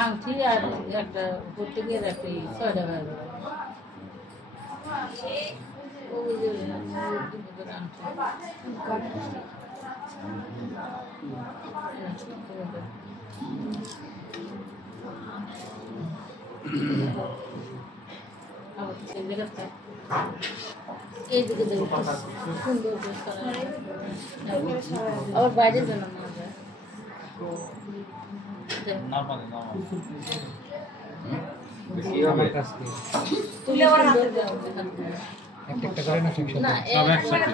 আংটি আর একটা প্রত্যেকের একটা ৬ টাকা এইদিকে সুন্দর আবার বাইরে যেন না যায় না পারে না কি হবে তুলে ওর হাতে দাও একটা করে না সেকশন না সব একসাথে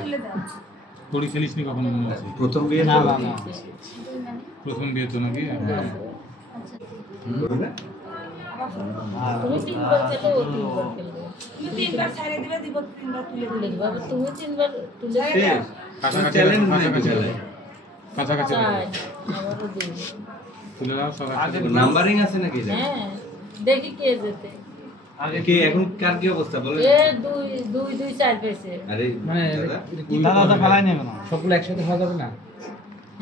পড়ি খেলিস নি কখনো মনে আছে প্রথম বিয়ে না না প্রথম বিয়ে তো নাকি তুমি তিনবার খেলো ও তিনবার খেলবে তুমি তিনবার ছাড়ে দিবে দিব তিনবার তুলে দিলে বাবা তুমি তিনবার তুলে কাছাকাছি চ্যালেঞ্জ কাছাকাছি আমারও দিন তুলে দাও সব আগে নাম্বারিং আছে নাকি হ্যাঁ দেখি কে যেতে আগে কি এখন কার কি অবস্থা বলেন এ 2 2 4 পেছে আরে মানে দাদা ফেলাই নেবে না সবগুলো একসাথে হয়ে যাবে না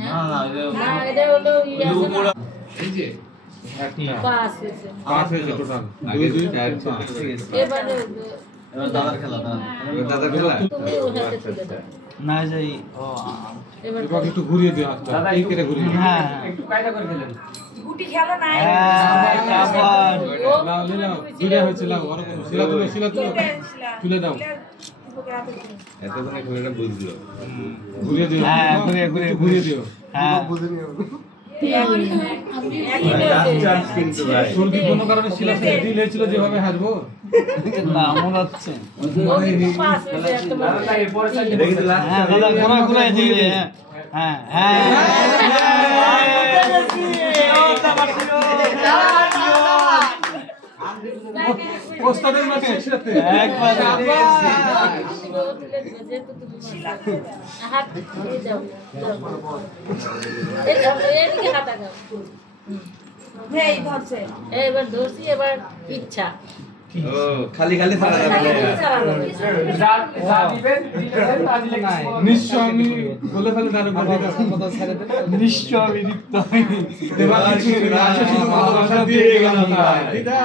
না না এটা হলো এই যে পাঁচ হয়েছে টোটাল 2 2 4 5 এবারে দাদার খেলা দাদার খেলা তুমি ওখানে তুলে দাও না যাই ও এবার একটু ঘুরিয়ে দিও দাদা এই করে ঘুরিয়ে হ্যাঁ একটু কায়দা করে খেলেন গুটি খেলা নাই আবার নাও নাও দুইটা হয়েছিল আর কোন শিলা তুলে দাও এত করে ঘুরে বুঝলো ঘুরিয়ে দিও হ্যাঁ ঘুরিয়ে দিও হ্যাঁ বুঝে নিও সর্দি কোনো কারণে শিলা ছেড়ে দিল হয়েছিল যেভাবে হারবো না মনে হচ্ছে হ্যাঁ হ্যাঁ ওস্তাদের মাঠে একসাথে একবার হাত দিয়ে যাও এদিকে হাত আগাও এই ধরছে এবার ধরছি এবার ইচ্ছা ও খালি খালি ছাড়া যাবে যা দিবেন নিশ্চয় আমি বলে ফেলে তার কথা ছেড়ে দেব নিশ্চয় আমি রিক্ত এবার কিছু না শুধু ভালোবাসা দিয়ে গেলাম না দিদা